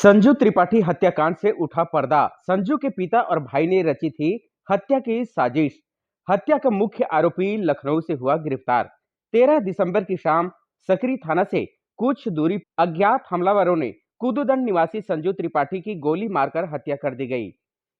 संजू त्रिपाठी हत्याकांड से उठा पर्दा। संजू के पिता और भाई ने रची थी हत्या की साजिश। हत्या का मुख्य आरोपी लखनऊ से हुआ गिरफ्तार। 13 दिसंबर की शाम सकरी थाना से कुछ दूरी अज्ञात हमलावरों ने कुदुदंड निवासी संजू त्रिपाठी की गोली मारकर हत्या कर दी गई।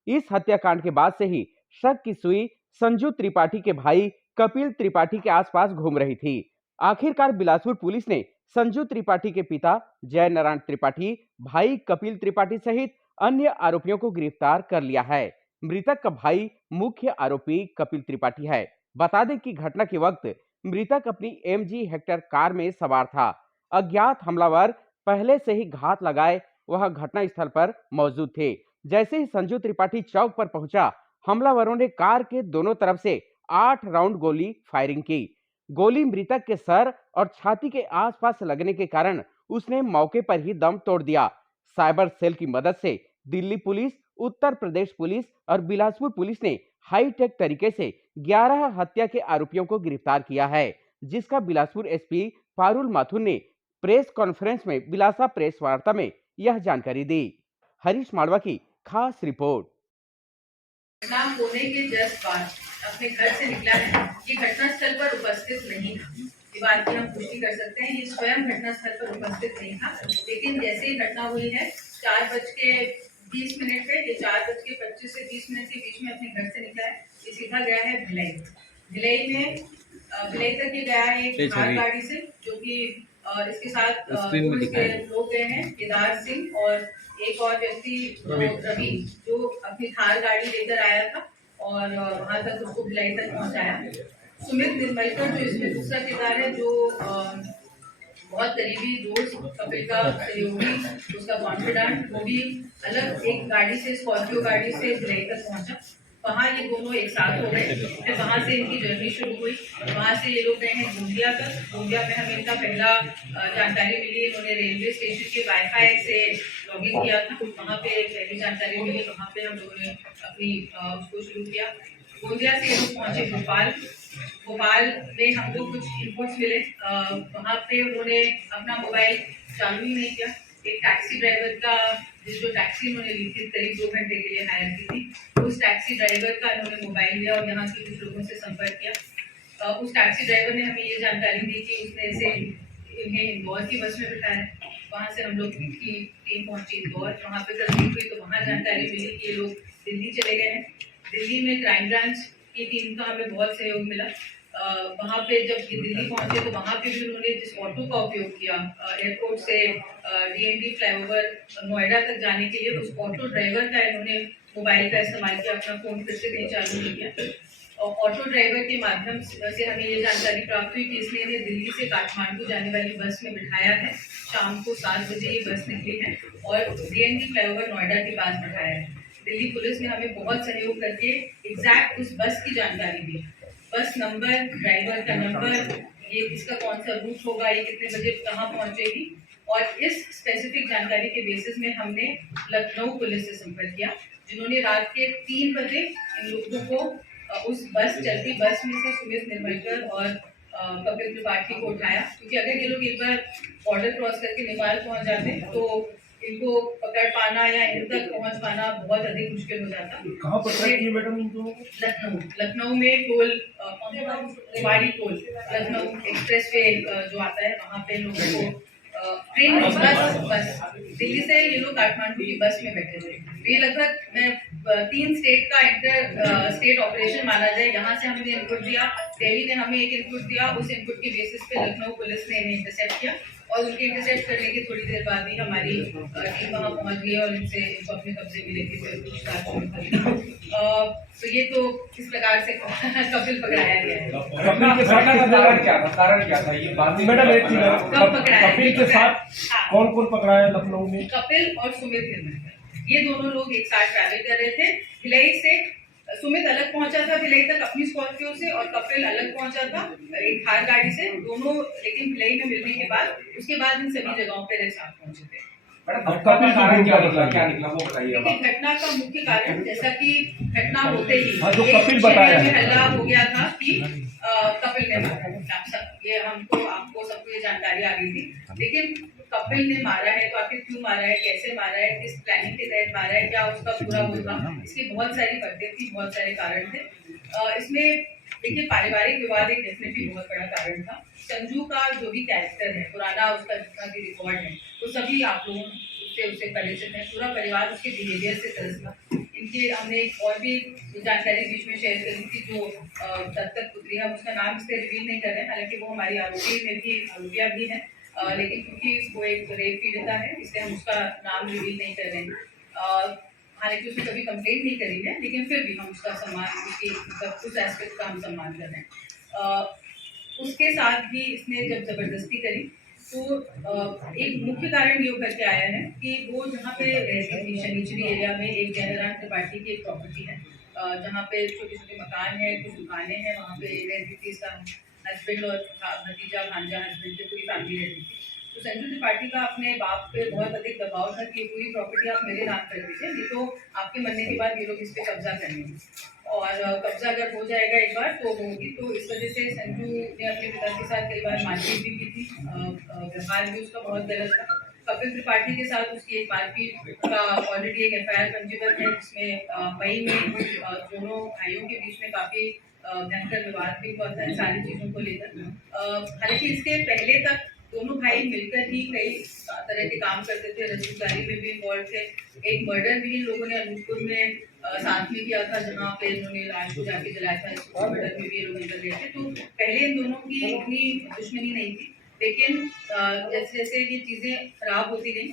इस हत्याकांड के बाद से ही शक की सुई संजू त्रिपाठी के भाई कपिल त्रिपाठी के आसपास घूम रही थी। आखिरकार बिलासपुर पुलिस ने संजू त्रिपाठी के पिता जय नारायण त्रिपाठी, भाई कपिल त्रिपाठी सहित अन्य आरोपियों को गिरफ्तार कर लिया है। मृतक का भाई मुख्य आरोपी कपिल त्रिपाठी है। बता दें कि घटना के वक्त मृतक अपनी MG हेक्टर कार में सवार था। अज्ञात हमलावर पहले से ही घात लगाए वह घटना स्थल पर मौजूद थे। जैसे ही संजू त्रिपाठी चौक पर पहुंचा, हमलावरों ने कार के दोनों तरफ से 8 राउंड गोली फायरिंग की। गोली मृतक के सर और छाती के आसपास लगने के कारण उसने मौके पर ही दम तोड़ दिया। साइबर सेल की मदद से दिल्ली पुलिस, उत्तर प्रदेश पुलिस और बिलासपुर पुलिस ने हाईटेक तरीके से 11 हत्या के आरोपियों को गिरफ्तार किया है, जिसका बिलासपुर SP पारुल माथुर ने प्रेस कॉन्फ्रेंस में बिलासा प्रेस वार्ता में यह जानकारी दी। हरीश मालवा की खास रिपोर्ट। नाम होने के जस्ट बाद अपने घर से निकला है। ये घटनास्थल पर उपस्थित नहीं था। ये बात की हम पुष्टि कर सकते हैं। ये स्वयं घटनास्थल पर उपस्थित नहीं था, लेकिन जैसे ही घटना हुई है 4:20 पे, ये 4:25 से 20 मिनट के बीच में अपने घर से निकला है। ये सीधा गया है भिलाई। भिलाई तक ये गया है एक कार गाड़ी से, जो कि इसके साथ लोग गए हैं, केदार सिंह और एक और व्यक्ति रवि, जो अपनी थार गाड़ी लेकर आया था और वहां तक उसको भिलाई तक पहुंचाया। सुमित निर्मलकर जो इसमें दूसरा किरदार है, जो बहुत करीबी दोस्त, कपिल का सहयोगी, उसका कॉन्फिडेंट, वो भी अलग एक गाड़ी से, स्कॉर्पियो गाड़ी से भिलाई तक पहुंचा। वहाँ ये दोनों एक साथ हो गए। फिर वहाँ से इनकी जर्नी शुरू हुई। वहाँ से ये लोग गए हैं गोंदिया तक। गोंदिया में हमें इनका पहला जानकारी मिली, इन्होंने रेलवे स्टेशन के वाईफाई से लॉगिन किया था। वहाँ पे पहली जानकारी मिली, वहाँ पे हम लोगों ने अपनी उसको शुरू किया। गोंदिया से ये लोग पहुंचे भोपाल में हमको कुछ इनपुट्स मिले। वहाँ पे उन्होंने अपना मोबाइल चालू ही नहीं किया। एक टैक्सी ड्राइवर का, जो टैक्सी उन्होंने ली थी, करीब 2 घंटे के लिए हायर की थी, उस टैक्सी ड्राइवर का इन्होंने मोबाइल लिया और यहाँ के कुछ लोगों से संपर्क किया। उस टैक्सी ड्राइवर ने हमें ये जानकारी दी कि उसने ऐसे इन्हें इंदौर की बस में बिठाया। वहाँ से हम लोग की टीम पहुंची इंदौर। वहाँ पे तस्दीक हुई तो वहाँ जानकारी मिली कि ये लोग दिल्ली चले गए हैं। दिल्ली में क्राइम ब्रांच की टीम का हमें बहुत सहयोग मिला। वहाँ पे जब दिल्ली पहुंचे तो वहाँ पे भी उन्होंने जिस ऑटो का उपयोग किया एयरपोर्ट से DND फ्लाईओवर नोएडा तक जाने के लिए, उस ऑटो ड्राइवर का इन्होंने मोबाइल का इस्तेमाल किया, अपना फोन फिर से कहीं चालू नहीं किया। और ऑटो ड्राइवर के माध्यम से हमें ये जानकारी प्राप्त हुई कि इसने इन्हें दिल्ली से काठमांडू जाने वाली बस में बिठाया है। शाम को 7 बजे ये बस निकली है और DND फ्लाईओवर नोएडा के पास बिठाया है। दिल्ली पुलिस ने हमें बहुत सहयोग करके एग्जैक्ट उस बस की जानकारी दी, बस नंबर, ड्राइवर का नंबर, ये इसका कौन सा रूट होगा, ये कितने बजे कहाँ पहुंचेगी। और इस स्पेसिफिक जानकारी के बेसिस में हमने लखनऊ पुलिस से संपर्क किया, जिन्होंने रात के 3 बजे इन लोगों को उस चलती बस में से सुमित निर्मलकर और कपिल त्रिपाठी को उठाया। क्योंकि अगर ये लोग एक बार बॉर्डर क्रॉस करके नेपाल पहुंच जाते तो इनको पकड़ पाना या इन तक पहुंच पाना बहुत अधिक मुश्किल हो जाता। कहाँ पकड़ा की मैडम इनको? लखनऊ में toll, Rewari toll, Lucknow express way जो आता है, वहाँ पे लोगों को ट्रेन बस दिल्ली से ये लोग काठमांडू की बस में बैठे थे। ये लगभग 3 स्टेट का इंटर स्टेट ऑपरेशन माना जाए। यहाँ से हमने इनपुट दिया, दिल्ली ने हमें एक इनपुट दिया, उस इनपुट के बेसिस पे लखनऊ पुलिस ने इन्हें इंटरसेप्ट किया और उनके इंटरसेप्ट करने की थोड़ी देर बाद ही हमारी टीम वहाँ पहुँच गई और इनसे इनको अपने कब्जे में लेके फिर पूछताछ शुरू करी। तो ये तो किस प्रकार से कपिल पकड़ाया गया है। कपिल के साथ कारण क्या था ये बात मैडम? एक कपिल के साथ कौन कौन पकड़ाया लखनऊ में? कपिल और सुमित निर्मलकर, ये दोनों लोग एक साथ ट्रैवल कर रहे थे। भिलाई से सुमित अलग पहुंचा था भिलाई तक अपनी स्कॉर्पियो से, और कपिल अलग पहुंचा था एक थार गाड़ी से, दोनों लेकिन भिलाई में मिलने के बाद उसके बाद इन सभी जगहों पर एक साथ पहुंचे थे। कपिल कारण क्या निकला वो बताइए। घटना का मुख्य कारण, जैसा कि घटना होते ही जो कपिल बताया हल्ला हो गया था कि कपिल ने मारा, ये आपको सबको ये जानकारी आ गई थी। लेकिन कपिल ने मारा है तो आखिर क्यों मारा है, कैसे मारा है, किस प्लानिंग के तहत मारा है, क्या उसका पूरा होगा, इसकी बहुत सारी बातें थी, बहुत सारे कारण थे। इसमें देखिए पारिवारिक विवाद एक डेफिनेटली बहुत बड़ा कारण था। संजू का जो भी कैरेक्टर है, पुराना उसका जितना भी रिकॉर्ड है, वो सभी आप लोगों से उससे परिचित है। पूरा परिवार उसके बिहेवियर से तरस था। इनके हमने और भी जानकारी बीच में शेयर करी थी, जो दत्तक पुत्री है, उसका नाम इससे रिवील नहीं कर रहे हैं, हालांकि वो हमारी आरोपी में भी आरोपिया भी है, लेकिन क्योंकि वो एक रेप पीड़िता है इसलिए हम उसका नाम रिवील नहीं कर रहे हैं। हालांकि उसने कभी कंप्लेंट नहीं करी है, लेकिन फिर भी हम उसका सम्मान, उसकी मतलब उस एस्पेक्ट का हम सम्मान कर रहे हैं। उसके साथ भी इसने जब जबरदस्ती करी तो एक मुख्य कारण ये उभर के आया है कि वो जहाँ पे रहती थी शनिचरी एरिया में, एक जयराम त्रिपाठी की एक प्रॉपर्टी है, जहाँ पे छोटे छोटे मकान है, कुछ दुकानें हैं, वहाँ पे रहती थी इसका हस्बैंड और भतीजा भांजा, हस्बैंड की पूरी फैमिली रहती थी। तो संजू त्रिपाठी का अपने बाप पे बहुत अधिक दबाव था कि पूरी प्रॉपर्टी आप मेरे नाम कर दीजिए, नहीं तो आपके मरने के बाद ये लोग इस पे कब्जा करेंगे, और कब्जा अगर हो जाएगा एक बार तो होगी। तो इस वजह से संजू ने अपने पिता के साथ कई बार मारपीट भी की थी, व्यवहार भी उसका बहुत गलत था। कपिल त्रिपाठी के साथ उसकी एक मारपीट का ऑलरेडी एक एफआईआर पंजीबद्ध है, जिसमें मई में दोनों भाइयों के बीच में काफी भयंकर विवाद भी हुआ था इन सारी चीजों को लेकर। हालांकि इसके पहले तक दोनों भाई मिलकर ही कई तरह के काम करते थे, रसूखदारी में भी इन्वॉल्व थे। एक मर्डर भी इन लोगों ने अनूपपुर में साथ में किया था, जहाँ पे इन्होंने लाश को जाके जलाया था, इस मर्डर में भी ये लोग अंदर गए थे। तो पहले इन दोनों की इतनी दुश्मनी नहीं थी, लेकिन जैसे जैसे ये चीजें खराब होती गई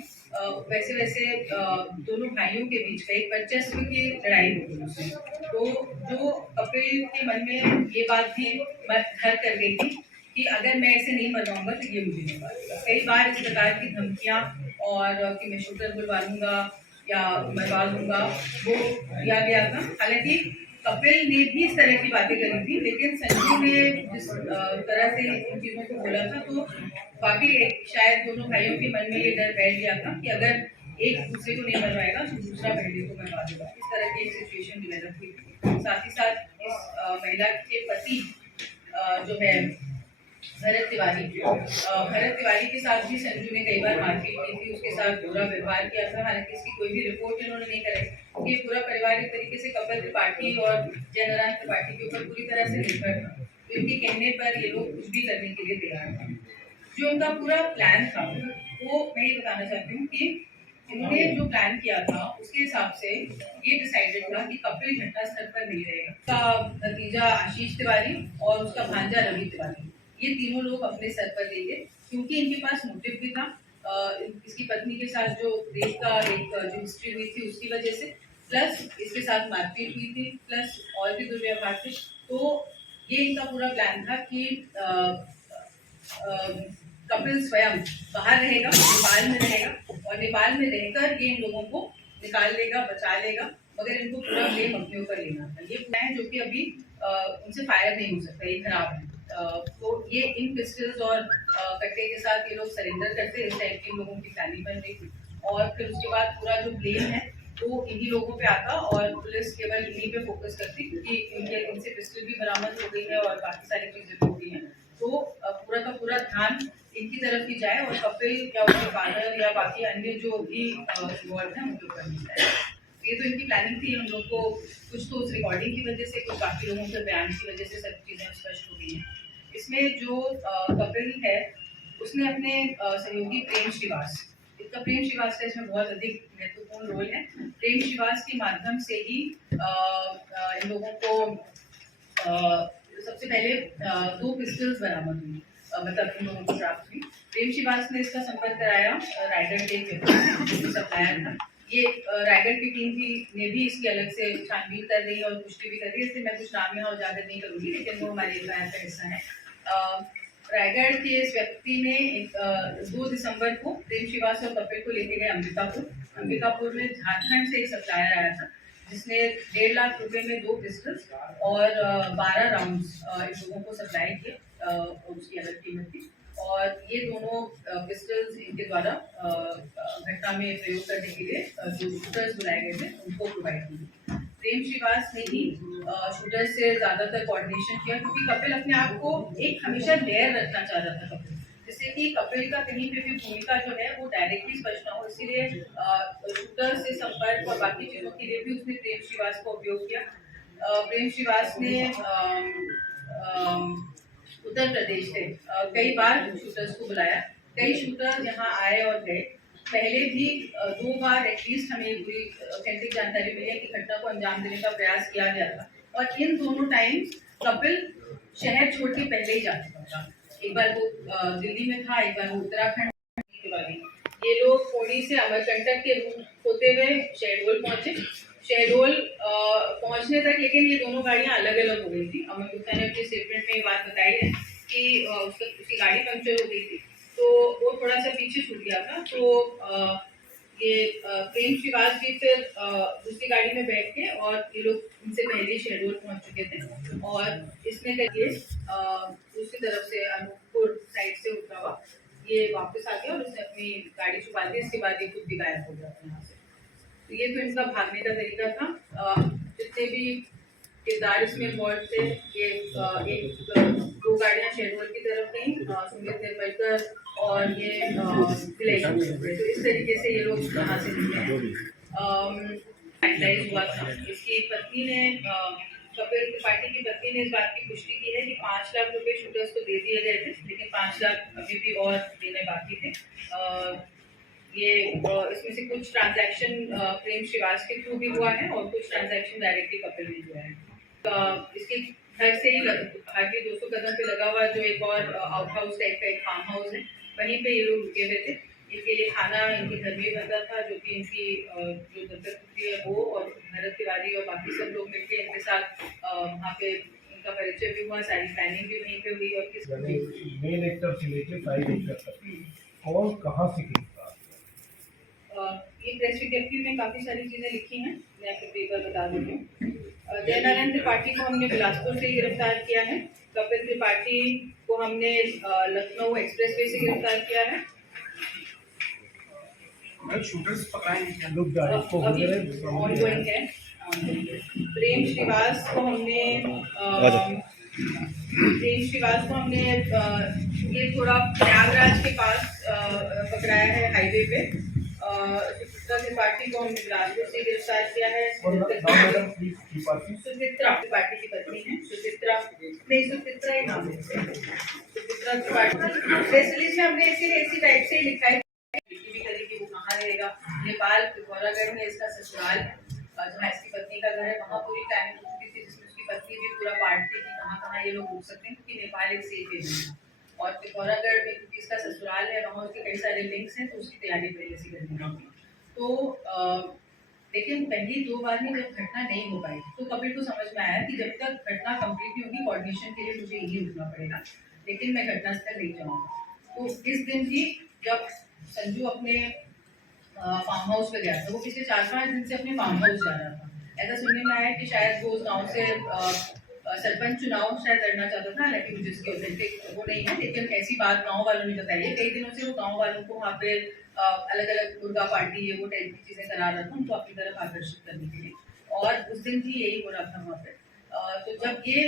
वैसे वैसे दोनों भाइयों के बीच में एक वर्चस्व की लड़ाई होती है। तो जो कपिल के मन में ये बात भी घर कर गई थी कि अगर मैं ऐसे नहीं मरवाऊंगा तो ये मुझे नहीं मारेगा। कई बार इस प्रकार की धमकियां और कि मैं शूटर बुलवा लूंगा या मरवा दूंगा वो दिया गया था। हालांकि कपिल ने भी इस तरह की बातें करी थी, लेकिन संजू ने जिस तरह से इन चीजों को बोला था तो वाकई शायद दोनों भाइयों के मन में ये डर बैठ गया था कि अगर एक दूसरे को नहीं मरवाएगा तो दूसरा पहले को मरवा देगा। इस तरह की एक सिचुएशन डिवेलप हुई थी। साथ ही साथ इस महिला के पति जो है भरत तिवारी के साथ भी संजू ने कई बार मारपीट की थी, उसके साथ बुरा व्यवहार किया था। हालांकि इसकी कोई भी रिपोर्ट इन्होंने नहीं कराई, क्योंकि पूरा परिवार एक तरीके से कपिल त्रिपाठी और जयनारायण त्रिपाठी के ऊपर पूरी तरह से निर्भर था। तो इनके कहने पर ये लोग कुछ भी करने के लिए तैयार थे। जो उनका पूरा प्लान था वो मैं ये बताना चाहती हूँ कि इन्होंने जो प्लान किया था उसके हिसाब से ये डिसाइडेड था कि कपिल घटना स्थल पर नहीं रहेगा। उसका भतीजा आशीष तिवारी और उसका भांजा रवि तिवारी, ये तीनों लोग अपने सर पर लेंगे, क्योंकि इनके पास मोटिव भी था। इसकी पत्नी के साथ जो रेप का एक जो हिस्ट्री हुई थी उसकी वजह से, प्लस इसके साथ मारपीट हुई थी, प्लस और भी दुर्व्यवहार थे। तो ये इनका पूरा प्लान था कि कपिल स्वयं बाहर रहेगा, नेपाल में रहेगा, और नेपाल में रहकर ये इन लोगों को निकाल लेगा, बचा लेगा, मगर इनको पूरा ब्लेम अपने ऊपर लेना था। ये प्लान जो कि अभी उनसे फायर नहीं हो सकता, ये खराब है। तो ये इन पिस्टल्स और कट्टे के साथ ये लोग सरेंडर करते, इस टाइप के लोगों की प्लानिंग बन रही थी। और फिर उसके बाद पूरा जो ब्लेम है वो इन्हीं लोगों पे आता और पुलिस केवल इन्हीं पे फोकस करती, क्योंकि इनसे पिस्टल भी बरामद हो गई है और बाकी सारी चीजें हो गई हैं। तो पूरा का पूरा ध्यान इनकी तरफ ही जाए और कपिल या उसके फादर या बाकी अन्य जो भी इन्वॉल्व हैं उनके ऊपर नहीं जाए। ये तो इनकी प्लानिंग थी। हम लोग को कुछ तो उस रिकॉर्डिंग की वजह से, कुछ बाकी लोगों के बयान की वजह से सब चीज़ें स्पष्ट हो गई हैं। इसमें जो कपिल है उसने अपने सहयोगी प्रेम श्रीवास, इसका प्रेम श्रीवास का इसमें बहुत अधिक महत्वपूर्ण रोल है। प्रेम श्रीवास के माध्यम से ही इन लोगों को सबसे पहले 2 पिस्टल्स बरामद हुई, मतलब इन लोगों को प्राप्त हुई। प्रेम श्रीवास ने इसका संपर्क कराया रायगढ़ के व्यक्ति सप्लायर था। ये रायगढ़ की टीम ने भी इसकी अलग से छानबीन कर रही है और पुष्टि भी कर रही है, इसलिए मैं कुछ नाम यहाँ उजागर नहीं करूँगी, लेकिन वो हमारे एफआईआर का हिस्सा है। रायगढ़ के इस व्यक्ति ने 2 दिसंबर को प्रेम श्रीवास और कपिल को लेके गए अंबिकापुर में झारखंड से एक सप्लायर आया था, जिसने 1.5 लाख रुपए में 2 पिस्टल्स और 12 राउंड्स इन लोगों को सप्लाई किए, उसकी अलग कीमत थी। और ये दोनों पिस्टल्स इनके द्वारा घटना में प्रयोग करने के लिए जो शूटर्स बुलाए गए थे उनको प्रोवाइड किए। प्रेम श्रीवास ने ही शूटर्स से ज्यादातर कोऑर्डिनेशन किया, क्योंकि कपिल अपने आप को एक हमेशा डेयर रखना चाह रहा था कपिल, जिससे कि कपिल का कहीं पे भी भूमिका जो है वो डायरेक्टली स्पष्ट ना हो, इसीलिए शूटर से संपर्क और बाकी चीजों के लिए भी उसने प्रेम श्रीवास का उपयोग किया। प्रेम श्रीवास ने उत्तर प्रदेश से कई बार शूटर्स को बुलाया, कई शूटर यहाँ आए और गए। पहले भी 2 बार एटलीस्ट हमें पूरी ऑथेंटिक जानकारी मिली है कि घटना को अंजाम देने का प्रयास किया गया था, और इन दोनों टाइम्स कपिल शहर छोड़ के पहले ही जा चुका था। एक बार वो दिल्ली में था, एक बार वो उत्तराखंड के बाद ये लोग पौड़ी से अमरकंटक के रूट होते हुए शहडोल पहुंचे। शहडोल पहुंचने तक लेकिन ये दोनों गाड़ियां अलग अलग हो गई थी। अमर गुप्ता ने अपने स्टेटमेंट में ये बात बताई है कि उसकी गाड़ी पंक्चर हो गई थी, तो वो थोड़ा सा पीछे छूट गया था। तो ये प्रेम श्रीवास जी फिर दूसरी गाड़ी में बैठ के, और ये लोग इनसे पहले शहडोल पहुंच चुके थे, और इसने करके दूसरी तरफ से अनूपपुर साइड से उतरा हुआ ये वापस आ गया और उसने अपनी गाड़ी छुपा दी। इसके बाद ये खुद भी गायब हो गया था यहाँ से। तो ये तो इनका भागने का तरीका था। जितने भी किरदार इसमें इन्वॉल्व थे, ये एक 2 गाड़ियां शहडोल की तरफ गई, सुमित निर्मलकर और ये तो इस तरीके से ये लोग यहाँ से निकले। हुआ था। इसकी पत्नी ने कपिल त्रिपाठी की पत्नी ने इस बात की पुष्टि की है कि 5 लाख रुपए शूटर्स को दे दिए गए थे, लेकिन 5 लाख अभी भी और देने बाकी थे। ये इसमें से कुछ ट्रांजैक्शन प्रेम श्रीवास के थ्रू भी हुआ है और कुछ ट्रांजैक्शन डायरेक्टली कपिल ने हुआ है। इसके घर से ही हार्डली 200 कदम पे लगा हुआ जो एक और आउट हाउस टाइप का एक फार्म हाउस है, वहीं पे ये लोग रुके हुए थे। इनके लिए खाना इनके घर में बनता था, जो कि इनकी जो दत्तक पुत्री है वो और भरत तिवारी और बाकी सब लोग मिलकर इनके साथ वहाँ पे इनका परिचय भी हुआ, सारी प्लानिंग भी वहीं पे हुई। और किस मेन एक्टर से लेके साइड एक्टर तक कौन कहाँ से गिरफ्तार? ये प्रेस विज्ञप्ति में काफी सारी चीजें लिखी हैं, मैं आपको एक बार बता देती हूँ। जयनारायण त्रिपाठी को हमने बिलासपुर से गिरफ्तार किया है। कपिल त्रिपाठी को हमने लखनऊ एक्सप्रेसवे से गिरफ्तार किया है। शूटर्स पकड़ाए ऑनगोइंग है। प्रेम श्रीवास को हमने ये थोड़ा प्रयागराज के पास पकड़ाया है हाईवे पे। सुचित्रा त्रिपाठी को हमने बिलासपुर से गिरफ्तार किया है। सुचित्रा त्रिपाठी की पत्नी है, सुचित्रा ही नाम है। सुचित्रा त्रिपाठी प्रेस रिलीज में हमने ऐसी टाइप से लिखा है कि वो कहाँ रहेगा। नेपाल पिथौरागढ़ में इसका ससुराल, जहाँ इसकी पत्नी का घर है, वहाँ पूरी टाइम रुकती थी, जिसमें उसकी पत्नी भी पूरा पार्ट थी कि कहाँ ये लोग रुक सकते हैं, क्योंकि नेपाल एक सेफ एरिया है। और पिथौरागढ़ में क्योंकि इसका ससुराल है, वहाँ उसके कई सारे लिंक्स हैं, तो उसकी तैयारी पहले से करनी होगी। तो लेकिन पहली 2 बार में जब घटना नहीं हो पाई तो कपिल को समझ में आया कि जब तक घटना कंप्लीट नहीं होगी, कोऑर्डिनेशन के लिए मुझे यही रुकना पड़ेगा, लेकिन मैं घटनास्थल नहीं जाऊँगा। तो इस दिन भी जब संजू अपने फार्म हाउस पे गया था, वो पिछले 4-5 दिन से अपने फार्म हाउस जा रहा था। ऐसा सुनने में आया कि शायद वो उस गाँव से सरपंच चुनाव शायद लड़ना चाहता था, हालांकि मुझे इसकी ऑथेंटिक वो नहीं है, लेकिन ऐसी बात गाँव वालों ने बताई है। कई दिनों से वो गाँव वालों को वहाँ पे अलग अलग मुर्गा पार्टी ये वो टाइप की चीजें करा रहा था, उनको अपनी तरफ आकर्षित करने के लिए, और उस दिन भी यही हो रहा था वहाँ पे। तो जब ये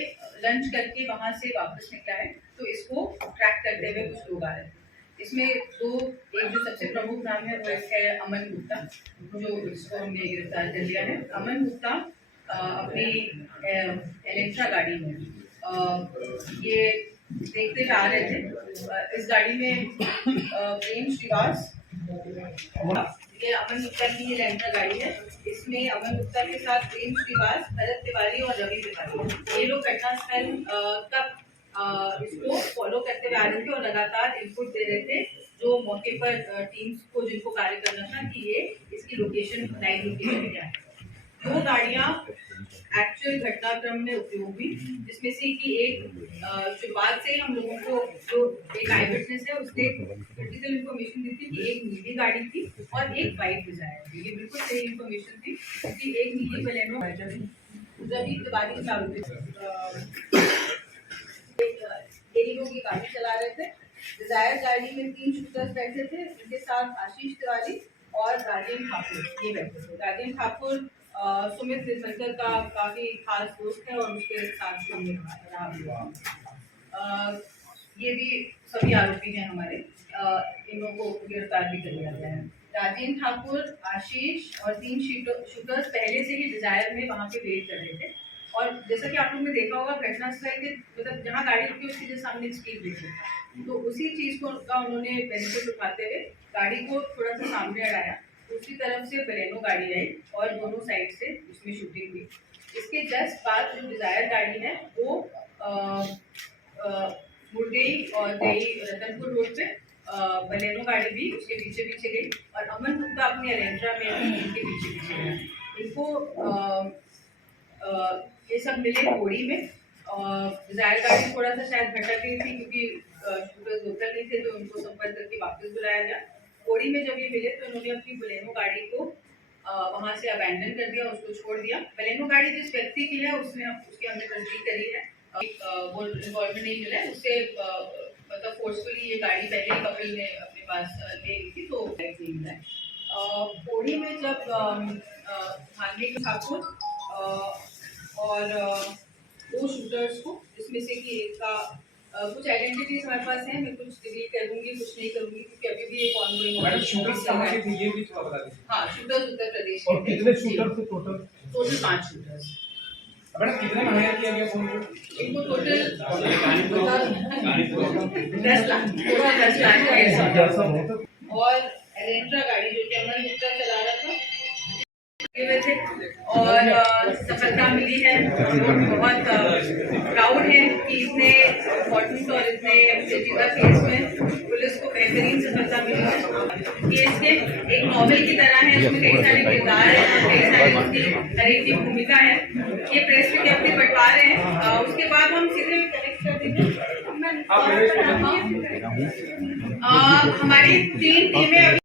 लंच करके वहां से वापस निकला है, तो इसको ट्रैक करते हुए कुछ लोग आ रहे थे। इसमें एक जो सबसे प्रमुख नाम है वो एक है अमन गुप्ता, जो इसको हमने गिरफ्तार कर लिया है। अमन गुप्ता अपनी एलेक्ट्रा गाड़ी में ये देखते हुए आ रहे थे। इस गाड़ी में प्रेम श्रीवास, ये अमन गुप्ता की एलेक्ट्रा गाड़ी है। इसमें अमन गुप्ता के साथ प्रेम श्रीवास, भरत तिवारी और रवि तिवारी, ये लोग घटनास्थल तक इसको फॉलो करते हुए आ रहे थे और लगातार इनपुट दे रहे थे जो मौके पर टीम्स को जिनको कार्य करना था कि ये इसकी लोकेशन, लाइव लोकेशन क्या है। 2 गाड़ियां एक्चुअल घटनाक्रम में उपयोग हुई, जिसमें से कि एक शुरुआत से हम लोगों को जो एक आई विटनेस है उसने क्रिटिकल इन्फॉर्मेशन दी थी कि एक नीली गाड़ी थी और एक वाइट डिजायर थी। ये बिल्कुल सही इन्फॉर्मेशन थी, क्योंकि एक नीली बलेनो रवि तिवारी यही लोग ये गाड़ी चला रहे थे। डिजायर गाड़ी में 3 शूटर्स बैठे थे, इनके साथ आशीष तिवारी और राजेंद्र ठाकुर ये बैठे थे। राजेंद्र ठाकुर सुमित निर्मलकर का काफी खास दोस्त है और उसके साथ ये भी सभी आरोपी हैं हमारे। इन लोगों को गिरफ्तार भी कर लिया गया है। राजेंद्र ठाकुर, आशीष और 3 शूटर्स पहले से ही डिजायर में वहाँ पे वेट कर रहे थे। और जैसा कि आप लोग ने देखा होगा घटनास्थल के मतलब जहाँ गाड़ी रुकी उसके जस्ट सामने स्पीड ब्रेकर, तो उसी चीज को का उन्होंने बेनिफिट उठाते हुए गाड़ी को थोड़ा सा सामने अड़ाया। दूसरी तरफ से बलेनो गाड़ी आई और दोनों साइड से उसमें शूटिंग हुई। इसके जस्ट बाद जो डिजायर गाड़ी है वो मुरगई और गई रतनपुर रोड पे। बलेनो गाड़ी भी उसके पीछे पीछे गई और अमन गुप्ता अपनी अलेंट्रा में इनके पीछे पीछे गया। इनको ये सब मिले घोड़ी में। डिजायर गाड़ी थोड़ा सा शायद भटक गई थी क्योंकि शूटर्स लोकल नहीं थे, तो उनको संपर्क करके वापस बुलाया गया। घोड़ी में जब ये मिले तो इन्होंने अपनी बलेनो गाड़ी को वहां से अबैंडन कर दिया, उसको छोड़ दिया। बलेनो गाड़ी जिस व्यक्ति की है उसकी हमने तस्दीक करी है, वो इन्वॉल्वमेंट नहीं मिला है उससे। मतलब फोर्सफुली ये गाड़ी पहले ही कपिल ने अपने पास ले ली थी, तो नहीं मिला है। घोड़ी में जब भाग्य ठाकुर और 2 शूटर्स को, जिसमें से कि एक का कुछ आइडेंटिटीज हमारे पास है, मैं कुछ रिवील करूंगी कुछ नहीं करूंगी क्योंकि अभी भी एक ऑनगोइंग। मैडम शूटर्स कहाँ के थे ये भी थोड़ा बता दीजिए। हाँ, शूटर्स उत्तर प्रदेश और कितने शूटर थे टोटल? Total 5 shooters. मैडम कितने में हायर किया गया फोन को? इनको टोटल 10 लाख, पूरा 10 लाख। और एलेंट्रा गाड़ी जो कि अमन गुप्ता चला रहा था हुए थे और सफलता मिली है। बहुत प्राउड है कि इतने इम्पोर्टेंट और इतने पेचीदा केस में पुलिस को बेहतरीन सफलता मिली है। केस के एक नॉवेल की तरह है, इसमें कई सारे किरदार हैं, कई सारी उसकी हर एक की भूमिका है। ये प्रेस विज्ञप्ति बंटवा रहे हैं, उसके बाद हम सीधे कनेक्ट कर देंगे। हमारी 3 टीमें अभी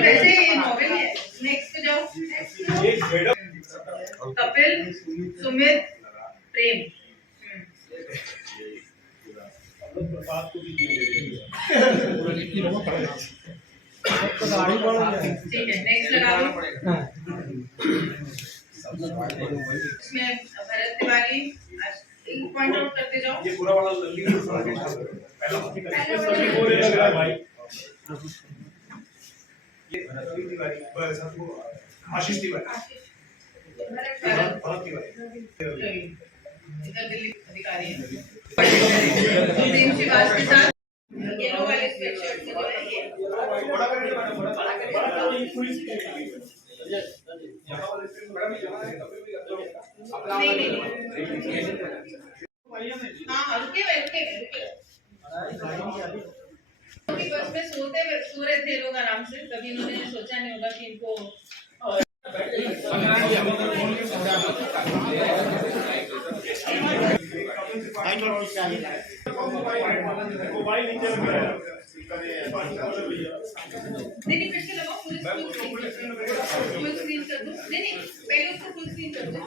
वैसे ये नॉवेल है। नेक्स्ट पे जाओ। कपिल, सुमित, प्रेम। ठीक है, नेक्स्ट लगा दो। इसमें भरत तिवारी पॉइंट आउट करते जाओ। ये पूरा वाला लल्ली पहला भाई ये रवि तिवारी बस आपको आशीष तिवारी भरत तिवारी इधर दिल्ली अधिकारी हैं। प्रेम शिवाज के साथ येलो वाले स्वेटशर्ट में जो है ये हाँ रुके बस में सो रहे थे लोग आराम से, कभी इन्होंने सोचा नहीं होगा कि इनको नहीं फिर से लगाओ फुल स्क्रीन कर दो। नहीं पहले उसको फुल स्क्रीन कर दो।